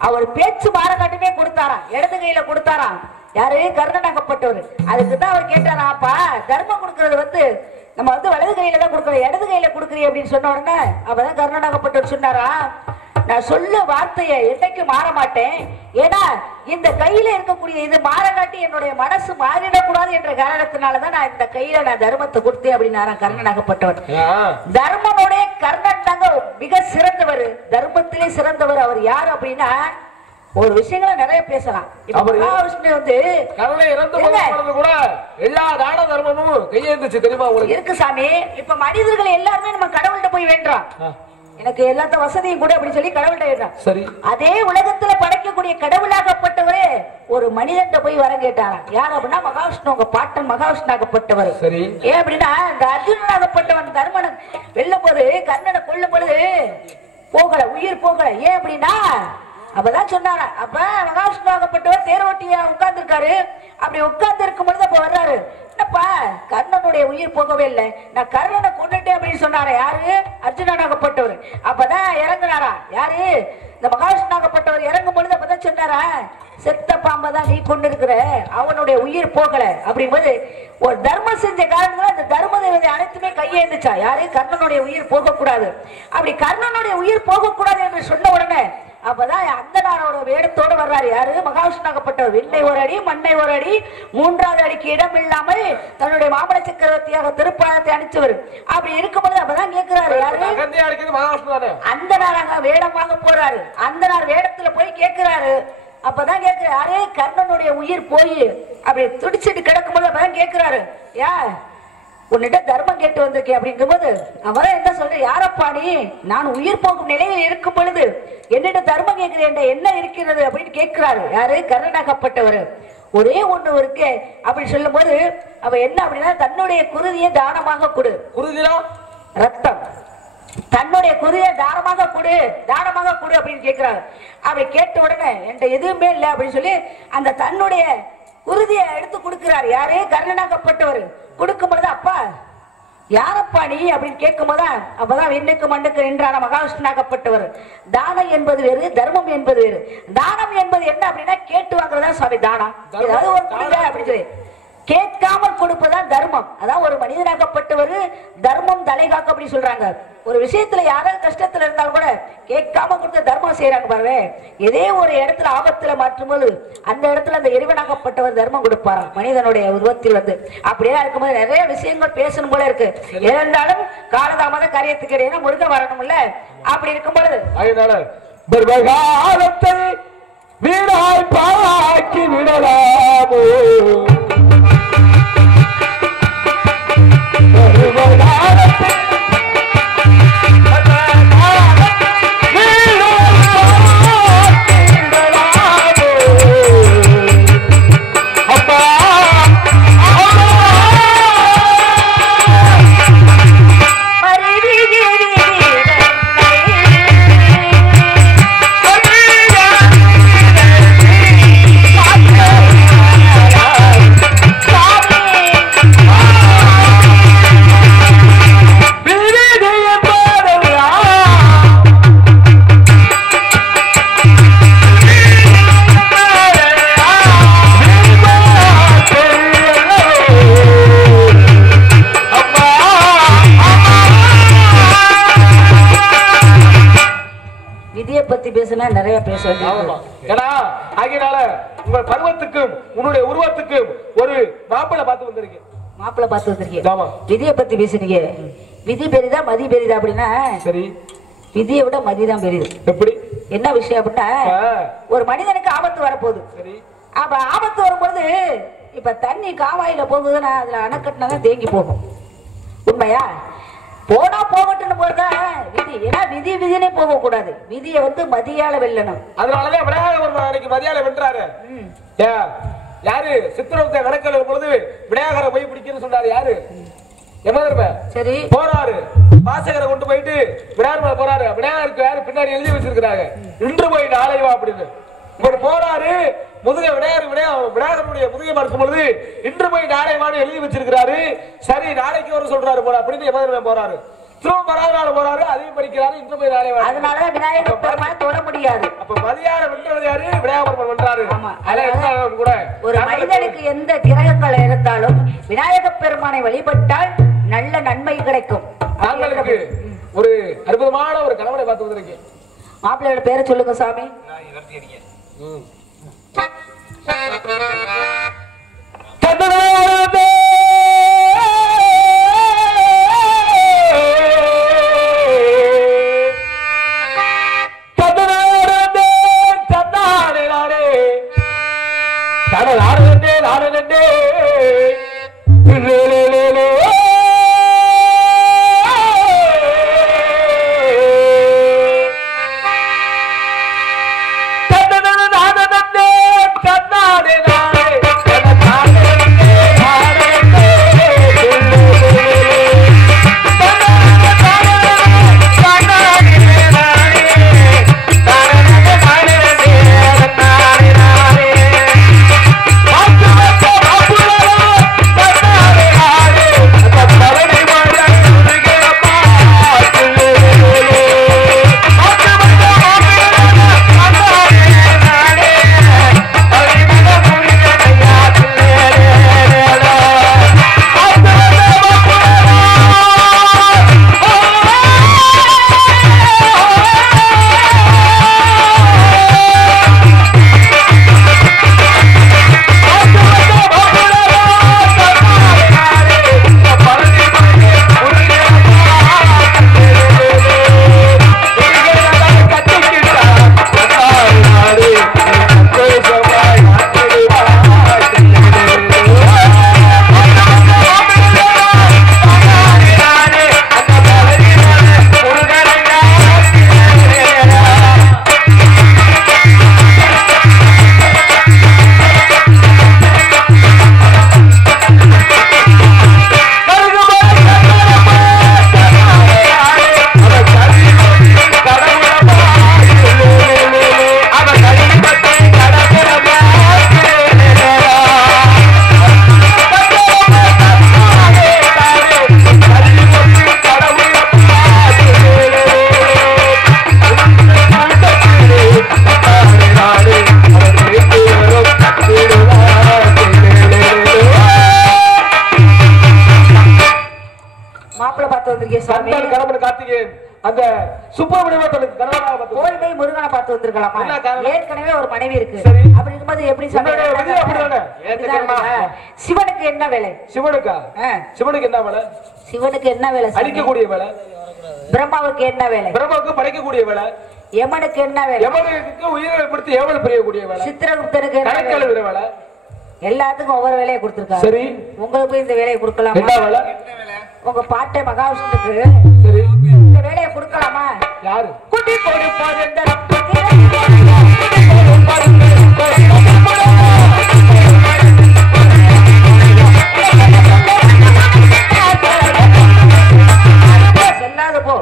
அவர் பேச்சு மாறக்காட்டுமே கொடுத்தாராம், இடது கையில கொடுத்தாராம். யாரு கர்ணனாகப்பட்டவர். அதுக்குதான் அவர் கேட்டாரா, அப்பா தர்மம் கொடுக்கறது வந்து நம்ம வந்து வலது கையில தான் கொடுக்கறோம், இடது கையில கொடுக்குறீ அப்படின்னு சொன்ன உடனே அப்பதான் கர்ணனாகப்பட்டவர் சொன்னாரா, நான் சொல்ல வார்த்தையை என்னைக்கு மாற மாட்டேன், ஏன்னா இந்த கையில இருக்கக்கூடிய இது மாறகாட்டி என்னுடைய மனசு மாறிடக்கூடாது என்ற காரணத்தினாலதான் நான் இந்த கையில நான் தர்மத்தை கொடுத்தேன் அப்படின்னாராம் கர்ணனாகப்பட்டவர். தர்மனுடைய கர்ணன் தாங்க மிக சிறந்தவர், தர்மத்திலே சிறந்தவர். அவர் யாரு அப்படின்னா ஒரு விஷயங்களை நிறைய பேசலாம். வந்து கூட எல்லா தான தர்மமும் கையெழுந்துச்சு தெரியுமா உங்களுக்கு? இருக்கு சாமி. இப்ப மனிதர்கள் எல்லாருமே நம்ம கடவுள்கிட்ட போய் வேண்டாம், எனக்கு எல்லாத்த வசதியும் கூட அப்படி சொல்லி கடவுள்கிட்ட. சரி. அதே உலகத்துல படைக்கக்கூடிய கடவுளாகப்பட்டவரே ஒரு மனிதன் போய் வர கேட்டாரா. யார் அப்படின்னா மகாவிஷ்ணு, உங்க பாட்டன் மகாவிஷ்ணாகப்பட்டவர். சரி. ஏன் அப்படின்னா இந்த அர்ஜுனனாகப்பட்டவன் தர்மன் வெல்லும் போது கர்ணனை கொல்லும் பொழுது போகல, உயிர் போகல. ஏன் அப்படின்னா அப்பதான் சொன்னாரா. அப்ப மகாவிஷ்ணுவாகப்பட்டவர் தேரோட்டியா உட்கார்ந்து இருக்காரு. அப்படி உட்கார்ந்து இருக்கும் பொழுது அப்ப வர்றாரு. என்னப்பா கர்ணனுடைய உயிர் போகவே இல்லை, நான் கர்ணனை கொண்டுட்டேன் அப்படின்னு சொன்னாரா. யாரு? அர்ஜுனனாகப்பட்டவர். அப்பதான் இறங்குறாரா. யாரு? இந்த மகாவிஷ்ணுவாகப்பட்டவர் இறங்கும் பொழுது அப்பதான் சொன்னாரா, செத்த பாம்பதான் நீ கொண்டு இருக்கிற, அவனுடைய உயிர் போகல. அப்படிங்கும்போது ஒரு தர்மம் செஞ்ச காரணத்துல அந்த தர்ம தேவதை அனைத்துமே கையேந்துச்சா. யாரு? கர்ணனுடைய உயிர் போகக்கூடாது. அப்படி கர்ணனுடைய உயிர் போகக்கூடாது என்று சொன்ன உடனே அப்பதான் அந்த நாளோட வேடத்தோடு வர்றாரு. யாரு? மகாவிஷ்ணுவாகப்பட்டவர். விண்ணை ஒரு அடி மண்ணை ஒரு அடி, மூன்றாவது அடிக்கு இடம் இல்லாமல் தன்னுடைய மாமல சக்கரவர்த்தியாக திருப்பாளத்தை அனுப்பிச்சவர். அப்படி இருக்கும்போது அப்பதான் கேட்கிறாரு. யாரு? அந்த நாளாக வேடமாக போறாரு. அந்த நாள் வேடத்துல போய் கேட்கிறாரு. அப்பதான் கேட்கிறாரு. யாரு? கர்ணனுடைய உயிர் போய் அப்படி துடிச்சிட்டு கிடக்கும்போது அப்பதான் கேட்கிறாரு. யா உன்னிட்ட தர்மம் கேட்டு வந்திருக்கேன் அப்படிங்கும் போது அவன் என்ன சொல்ற, யாரப்பா நீ? நான் உயிர் போகும் நிலையில் இருக்கும் பொழுது என்னிட்ட தர்மம் கேட்கிறேன், என்ன இருக்கிறது அப்படின்னு கேட்கிறாரு. யாரு? கர்ணனாகப்பட்டவர். ஒரே ஒண்ணு இருக்கு அப்படி சொல்லும் போது அவ என்ன அப்படின்னா தன்னுடைய குருதியை தானமாக கொடு. குருதியா? ரத்தம். தன்னுடைய குருதியை தானமாக கொடு, தானமாக கொடு அப்படின்னு கேட்கிறாரு. அப்படி கேட்ட உடனே என்கிட்ட எதுவுமே இல்லை அப்படின்னு சொல்லி அந்த தன்னுடைய குருதியை எடுத்து கொடுக்கிறார். யாரு? கர்ணனாகப்பட்டவர். கொடுக்கும் பொழுது அப்பா யாரப்பா நீ அப்படின்னு கேட்கும் போதுதான் அப்பதான் விண்ணுக்கு மண்ணுக்கு நின்றான மகாவிஷ்ணுவாகப்பட்டவர். தானம் என்பது வேறு, தர்மம் என்பது வேறு. தானம் என்பது என்ன அப்படின்னா கேட்டு வாங்குறதா சுவாமி தானம். ஏதாவது ஒரு கொடுங்க அப்படின்னு சொல்லி கேட்காமல் கொடுப்பதான் தர்மம். அதான் ஒரு மனிதனாகப்பட்டவர் தர்மம் தலைகாக்க அப்படி சொல்றாங்க. ஒரு விஷயத்துல யாராவது கஷ்டத்துல இருந்தாலும் கூட கேட்காம கொடுத்த தர்மம் செய்யறாங்க பாருங்க. இதே ஒரு இடத்துல ஆபத்துல மாற்றும் போது அந்த இடத்துல அந்த இறைவனாகப்பட்டவர் தர்மம் கொடுப்பாராம் மனிதனுடைய உருவத்தில் வந்து. அப்படியே இருக்கும்போது நிறைய விஷயங்கள் பேசணும் போல இருக்கு. இருந்தாலும் காலதாமத காரியத்துக்கு இடையே முருக வரணும்ல. அப்படி இருக்கும் பொழுது வீடாய் பாக்கி விடலாமோ நிறைய பேச உங்க பருவத்துக்கும் உன்னுடைய உருவத்துக்கும் ஒரு மாப்பிள்ளை பார்த்து வந்திருக்கேன். மாப்பிள்ளை பார்த்து வந்திருக்கேன். விதியை பத்தி பேசுறீங்க. விதி பெரிதா மதி பெரிதா அப்படின்னா சரி, விதியை விட மதிதான் பெரிது. எப்படி? என்ன விஷயம் அப்படின்னா ஒரு மனிதனுக்கு ஆபத்து வரப்போகுது. சரி. அப்ப ஆபத்து வரும்பொழுது இப்ப தண்ணி காவாயில போகுதுன்னா அதுல அணைக்கட்டினாதான் தேங்கி போகும். உண்மையா? போனா போகட்டுன்னு போறதா விதி. ஏன்னா விதி விதினே போக கூடாது. விதியை வந்து மதியால வெல்லணும். அதனாலதான் விநாயகர் மதியால வென்றாரு. யாரு? சித்திரத்தை விளக்கல் பொழுது விநாயகரை போய் பிடிக்கணும்னு சொன்னாரு. யாரு? யமதர்ம. சரி. போறாரு, வாசகரை கொண்டு போயிட்டு விநாயகர் போறாரு. விநாயகருக்கு யாரு பின்னாடி எழுதி வச்சிருக்கிறாங்க, இன்று போய் நாளை வா அப்படின்னு. இவர் போறாரு, முதுக விநாயகருடைய முதுகை பார்க்கும் பொழுது இன்று போய் நாளை வான்னு எழுதி வச்சிருக்கிறாரு. சரி நாளைக்கு வர சொல்றாரு போற அப்படின்னு யமதர்மன் போறாரு. திரும்ப மறாவது போறாரு, அதையும் படிக்கிறாரு, இன்று போய் நாளை வா. அதனால விநாயகர் பெருமானை தொட முடியாது. அப்ப மதியார வென்றது யாரு? விநாயகர் வென்றாரு. கூட ஒரு மனிதனுக்கு எந்த கிரகங்கள் இருந்தாலும் விநாயகர் பெருமானை வழிபட்டால் நல்ல நன்மை கிடைக்கும். தாங்களுக்கு ஒரு அற்புதமான ஒரு கணவனை பார்த்து வந்திருக்கேன். மாப்பிள்ளையோட பேரை சொல்லுங்க சாமி. மாப்பிள்ளை பார்த்து வந்திருக்கேன் சுவாமி. கடம்பன் கார்த்திகேயன் அந்த சுப்பிரமணியமா தனக்கு கணவனாக பார்த்து கோயிலை முருகனை பார்த்து வந்திருக்கலாமா? ஏற்கனவே ஒரு மனைவி இருக்கு. சரி. அப்படி இருக்கும்போது எப்படி சிவனுக்கு என்ன வேலை? சிவனுக்கு என்ன வேலை? சிவனுக்கு என்ன வேலை? அழிக்கக்கூடிய வேலை. பிரம்மாவுக்கு என்ன வேலை? பிரம்மாவுக்கு படைக்கக்கூடிய வேலை. யமனுக்கு என்ன வேலை? யமனுக்கு உயிரை படுத்தி ஏவல் புரியக்கூடிய வேலை. சித்திரகுப்தனுக்கு என்ன வேலை? எல்லாத்துக்கும் ஒவ்வொரு வேலையை கொடுத்திருக்காங்க. சரி, உங்களுக்கு போய் இந்த வேலையை கொடுக்கலாமா? என்ன வேலை? உங்க பாட்டை மகாவிஷ்ணுக்கு சரி இந்த வேலையை கொடுக்கலாமா? யாரு குட்டி கொடுப்பாரு செல்லாது போ.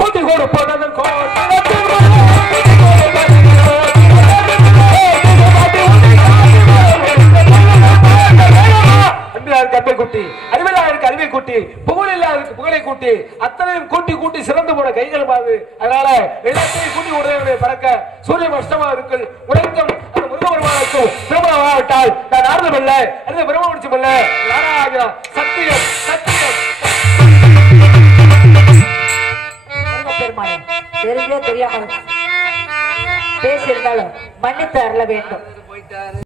குட்டி கொடுப்பதன் கற்பை குட்டி, அறிவில்லாருக்கு அறிவை கூட்டி, புகழில்லாருக்கு புகழை கூட்டி, அத்தனையும் கூட்டி கூட்டி சிறந்து போன கைகள் பாது. அதனால எல்லாத்தையும் கூட்டி உடனே பறக்க சூரிய அஷ்டமா இருக்கு உலகம் அந்த முருகபெருமானுக்கு திருமணமாவிட்டால் நான் ஆறுதல் அல்ல, அது பிரம்ம முடிச்சும் அல்ல, நாராயணா சத்தியம் சத்தியம். பெருமானே தெரிஞ்சே தெரியாமல் பேசியிருந்தாலும் மன்னித்து அருள வேண்டும்.